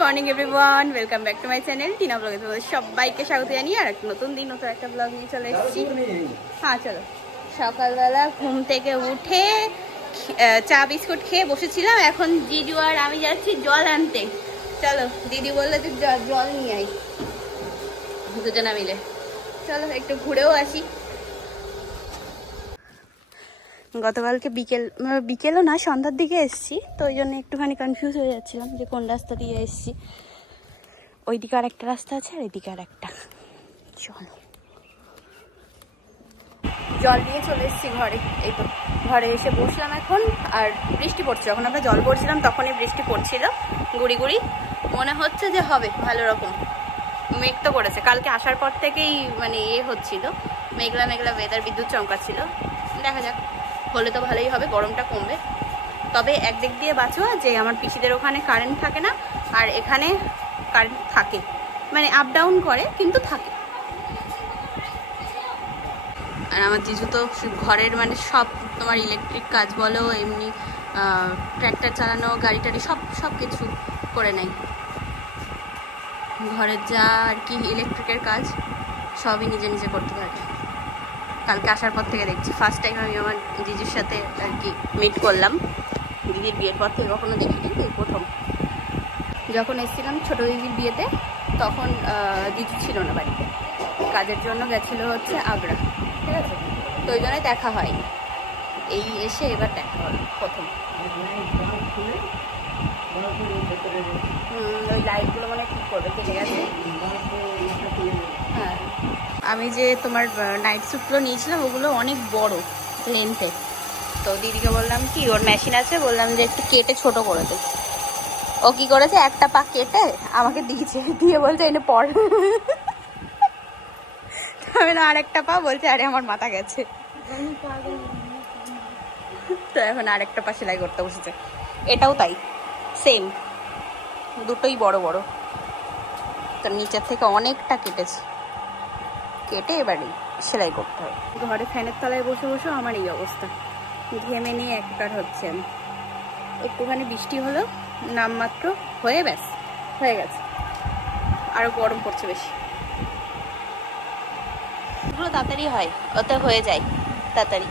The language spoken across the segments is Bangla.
Morning everyone, welcome back to my channel Tina ব্লগে। তোমাদের সবাইকে স্বাগত জানিয়ে আর একটা নতুন দিন, নতুন একটা ব্লগ নিয়ে চলে এসেছি। হ্যাঁ চলো, সকালবেলা ঘুম থেকে উঠে চা বিস্কুট খেয়ে বসেছিলাম। এখন জিজু আর আমি যাচ্ছি জল আনতে। চলো, দিদি বললো যে জল নিয়ে আই, দুজনা মিলে চলো একটু ঘুরেও আসি। গতকালকে বিকেলও না, সন্ধ্যার দিকে এসেছি, তো ওই জন্য একটুখানি কনফিউজ হয়ে যাচ্ছিলাম যে কোন রাস্তা দিয়ে এসেছি। ওইদিকে আর একটা রাস্তা আছে আর এইদিকে আর একটা। চলো, জল নিয়ে চলে এসেছি ঘরে। এই তো ঘরে এসে বসলাম এখন। আর বৃষ্টি পড়ছে, যখন আমরা জল পড়ছিলাম তখনই বৃষ্টি পড়ছিল গুড়ি গুড়ি। মনে হচ্ছে যে হবে ভালো রকম, মেঘ তো করেছে। কালকে আসার পর থেকেই মানে হচ্ছিল, মেঘলা মেঘলা ওয়েদার, বিদ্যুৎ চমকাচ্ছিল। দেখা যাক, হলে তো ভালোই হবে, গরমটা কমবে। তবে একদিক দিয়ে বাঁচোয়া যে আমার পিসিদের ওখানে কারেন্ট থাকে না, আর এখানে কারেন্ট থাকে, মানে আপ ডাউন করে কিন্তু থাকে। আর আমার জিজু তো ঘরের মানে সব তোমার ইলেকট্রিক কাজ বলো, এমনি ট্র্যাক্টর চালানো, গাড়ি টাড়ি সব কিছু করে নেয়। ঘরের যা আর কি ইলেকট্রিকের কাজ সবই নিজে নিজে করতে পারে। কালকে আসার পর থেকে দেখছি, ফার্স্ট টাইম আমি আমার জিজুর সাথে আর কি মিট করলাম। দিদির বিয়ের পর থেকে কখনো দেখিনি, এই প্রথম। যখন এসেছিলাম ছোটো দিদির বিয়েতে তখন জিজু ছিল না বাড়িতে, কাজের জন্য গেছিলো হচ্ছে আগ্রা, ঠিক আছে? তো ওই জন্যই দেখা হয়নি। এই এসে এবার দেখা হলো প্রথম। ওই লাইটগুলো মানে ঠিক করবে, কেটে গেছে। হ্যাঁ, আমি যে তোমার নাইট স্যুটগুলো নিয়েছিলাম ওগুলো অনেক বড় লেন্থে। তো দিদিকে বললাম কি, ওর মেশিন আছে, বললাম যে একটু কেটে ছোট করে দে। ও কি করেছে, একটা পা কেটে আমাকে দিয়েছে, দিয়ে বলছে এনে পড়। আর একটা পা বলছে আরে আমার মাথা গেছে। তো এখন আরেকটা পা সেলাই করতে বসেছে। এটাও তাই, সেম, দুটোই বড় বড়। তো নিচের থেকে অনেকটা কেটেছে, কেটে এবারে সেলাই করতে হবে। ঘরে ফ্যানের তলায় বসে বসে আমার এই অবস্থা, ঘেমে নিয়ে একবার হচ্ছে। আমি একটুখানি বৃষ্টি হলো নামমাত্র, হয়ে ব্যাস হয়ে গেছে। আরো গরম পড়ছে বেশি। এগুলো তাড়াতাড়ি হয়, ওতে হয়ে যায় তাড়াতাড়ি।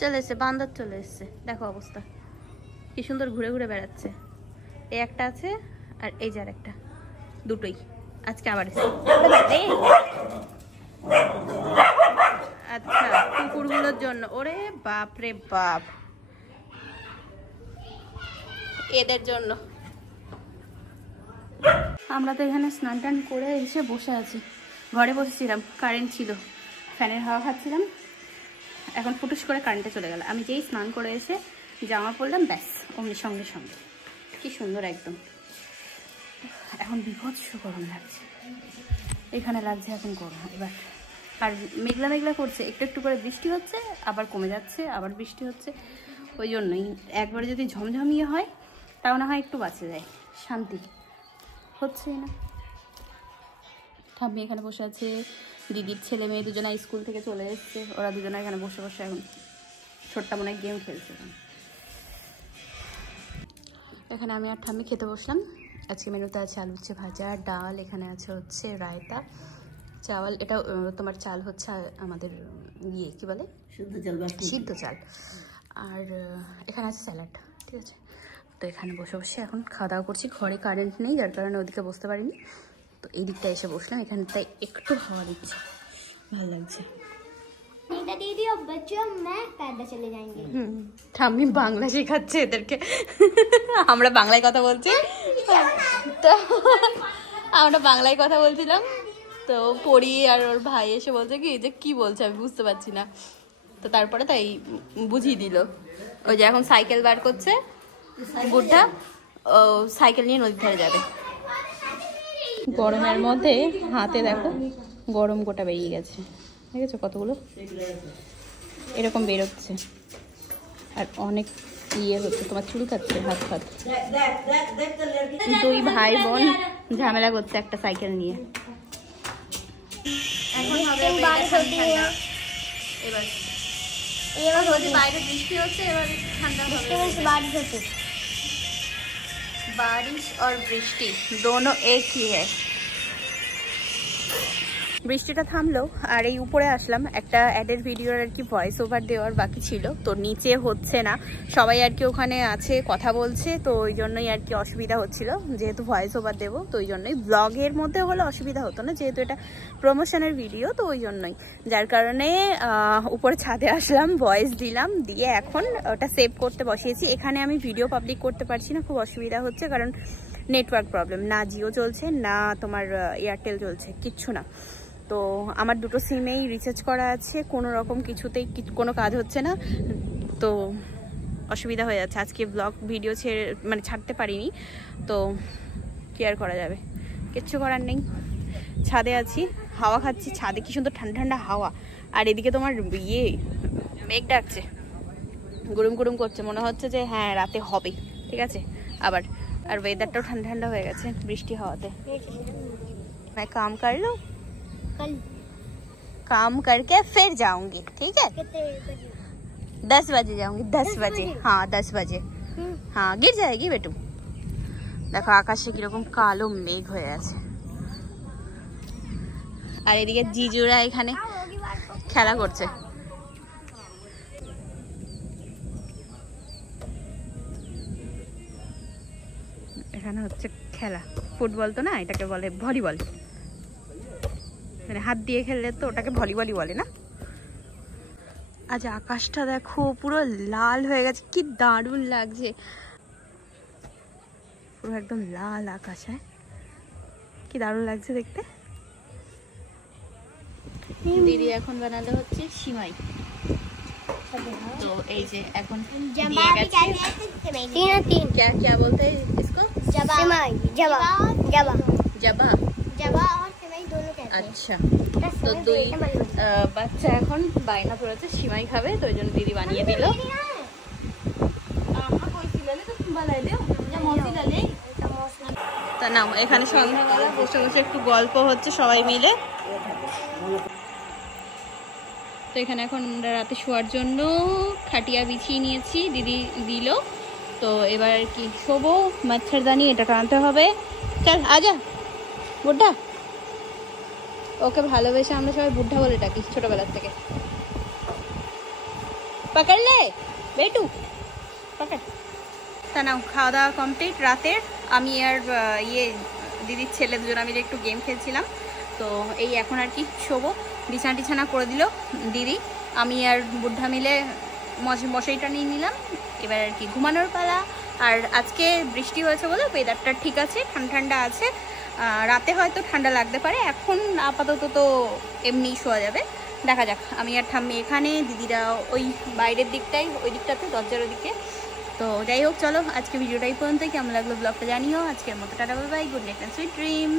চলে এসছে, বান্দর চলে এসছে, দেখো অবস্থা কি সুন্দর ঘুরে ঘুরে বেড়াচ্ছে। এই একটা আছে আর এই যে আর একটা, দুটোই আজকে আবার এসছে। আচ্ছা, কুকুরগুলোর জন্য। ওরে বাপ রে বাপ, এদের জন্য। আমরা তো এখানে স্নান টান করে এসে বসে আছি। ঘরে বসেছিলাম, কারেন্ট ছিল, ফ্যানের হাওয়া খাচ্ছিলাম। এখন ফুটুস করে কারেন্টে চলে গেল। আমি যেই স্নান করে এসে জামা পরলাম, ব্যাস অমনি সঙ্গে সঙ্গে। কি সুন্দর একদম। এখন বিভৎস গরম লাগছে, এখানে লাগছে এখন গরম এবার। আর মেঘলা মেঘলা করছে, একটু একটু করে বৃষ্টি হচ্ছে, আবার কমে যাচ্ছে, আবার বৃষ্টি হচ্ছে। ওই জন্যই একবারে যদি ঝমঝমিয়ে হয় তাও না হয় একটু বাঁচে যায়, শান্তি হচ্ছেই না। ঠাম্মি এখানে বসে আছে, দিদির ছেলে মেয়ে দুজনা স্কুল থেকে চলে এসছে, ওরা দুজনা এখানে বসে বসে এখন ছোট্টা মনে গেম খেলছে। এখানে আমি আর ঠাম্মি খেতে বসলাম। আজকে মেনুতে আছে আলু উচ্ছে ভাজা, ডাল, এখানে আছে হচ্ছে রায়তা, চাওয়াল। এটা তোমার চাল হচ্ছে আমাদের ইয়ে কী বলে, সিদ্ধ চাল। আর এখানে আছে স্যালাড, ঠিক আছে? তো এখানে বসে বসে এখন খাওয়া দাওয়া করছি। ঘরে কারেন্ট নেই, যার কারণে ওদিকে বসতে পারিনি। তো এই দিকটা এসে বসলাম, এখানটায় একটু হাওয়া দিচ্ছে, ভালো লাগছে। ঠাম্মি বাংলা শেখাচ্ছে এদেরকে, আমরা বাংলায় কথা বলছি। তো আমরা বাংলায় কথা বলছিলাম, তো পড়ি আর ওর ভাই এসে বলছে কি যে কি বলছে আমি বুঝতে পারছি না। তো তারপরে তাই বুঝিয়ে দিল। ওই যে এখন সাইকেল বার করছে বুড়টা, ও সাইকেল নিয়ে নদীর ধারে যাবে। গরমের মধ্যে হাতে দেখো গরম গোটা বেরিয়ে গেছে, দেখেছো কতগুলো এরকম বেরোচ্ছে। আর অনেক ইয়ে হচ্ছে, তোমার চুল খাচ্ছে হাত ফাত। দুই ভাই বোন ঝামেলা করছে একটা সাইকেল নিয়ে। এখন হবে weather ঠান্ডা। এবার যদি বাইরে বৃষ্টি হচ্ছে, এবার ঠান্ডা হবে। बारिश और বৃষ্টি दोनों एक ही है। বৃষ্টিটা থামলো আর এই উপরে আসলাম, একটা অ্যাডের ভিডিওর আর কি ভয়েস ওভার দেওয়ার বাকি ছিল, তো নিচে হচ্ছে না, সবাই আর কি ওখানে আছে কথা বলছে, তো ওই জন্যই আর কি অসুবিধা হচ্ছিল, যেহেতু ভয়েস ওভার দেবো তো ওই জন্যই। ব্লগের মধ্যে হলে অসুবিধা হতো না, যেহেতু এটা প্রমোশনের ভিডিও, তো ওই জন্যই, যার কারণে উপরে ছাদে আসলাম, ভয়েস দিলাম, দিয়ে এখন ওটা সেভ করতে বসিয়েছি। এখানে আমি ভিডিও পাবলিক করতে পারছি না, খুব অসুবিধা হচ্ছে, কারণ নেটওয়ার্ক প্রবলেম, না জিও চলছে না তোমার এয়ারটেল চলছে, কিচ্ছু না। তো আমার দুটো সিমেই রিচার্জ করা আছে, কোনো রকম কিছুতেই কোনো কাজ হচ্ছে না, তো অসুবিধা হয়ে যাচ্ছে। আজকে ব্লগ ভিডিও ছাড়তে পারিনি, তো কি আর করা যাবে, কিচ্ছু করার নেই। ছাদে আছি, হাওয়া খাচ্ছি, ছাদে কি সুন্দর ঠান্ডা ঠান্ডা হাওয়া, আর এদিকে তোমার মেঘ ডাকছে, গরম গরম করছে, মনে হচ্ছে যে হ্যাঁ রাতে হবে, ঠিক আছে আবার। আর ওয়েদারটাও ঠান্ডা ঠান্ডা হয়ে গেছে বৃষ্টি হওয়াতে। मैं काम कर लूं, काम करके फिर जाऊंगी, ठीक है 10 बजे जाऊंगी, 10 बजे, हाँ 10 बजे, हाँ गिर जाएगी बेटू। देखो आकाशे किरकम कालो मेघ হয়ে আছে, আর এদিকে জিজুরা এখানে খেলা করছে। এখানে হচ্ছে খেলা, ফুটবল তো না, এটাকে বলে ভলিবল, মানে হাত দিয়ে খেললে তো ওটাকে ভলিবলই বলে না। আজ আকাশটা দেখো পুরো লাল হয়ে গেছে, কি দারুণ লাগছে, পুরো একদম লাল আকাশ, হ্যাঁ কি দারুণ লাগছে দেখতে। দিদি এখন বানালো হচ্ছে সিমাই, তো এই যে এখন দিয়ে গেছে। क्या क्या बोलते हैं इसको? जबा जबा जबा जबा जबा और सिमाई दोनों कहते हैं। अच्छा, तो দুই বাচ্চা এখন বাইনা ধরেছে সিমাই খাবে, তো ওই জন্য দিদি বানিয়ে দিল। তা নাও, এখানে সন্ধ্যাবেলা বসে বসে একটু গল্প হচ্ছে সবাই মিলে। তো এখানে এখন আমরা রাতে শোয়ার জন্য খাটিয়া বিছিয়ে নিয়েছি, দিদি দিল, তো এবার আর কি শোবো। মচ্ছরদানি এটা টানতে হবে, চল আজা বুড্ঢা, ওকে ভালোবেসে আমরা সবাই বুড্ঢা বলে ডাকি ছোটবেলার থেকে। পাকড়লে বেটু পাকড়। তা নাও, খাওয়া দাওয়া কমপ্লিট রাতের। আমি আর দিদির ছেলে দুজন মিলে একটু গেম খেলছিলাম, তো এই এখন আর কি শোবো। বিছানা টিছানা করে দিল দিদি, আমি আর বুদ্ধা মিলে মশারিটা নিয়ে নিলাম, এবার আর কি ঘুমানোর পালা। আর আজকে বৃষ্টি হয়েছে বলে ওয়েদারটা ঠিক আছে, ঠান্ডা ঠান্ডা আছে, রাতে হয়তো ঠান্ডা লাগতে পারে, এখন আপাতত তো এমনি শোয়া যাবে, দেখা যাক। আমি আর ঠাম্মি এখানে, দিদিরা ওই বাইরের দিকটাই, ওই দিকটাতে দরজার ওদিকে। তো যাই হোক, চলো আজকে ভিডিওটা এই পর্যন্তই। কেমন লাগলো ব্লগটা জানিও। আজকের মতো tata, bye bye, good night and sweet dream.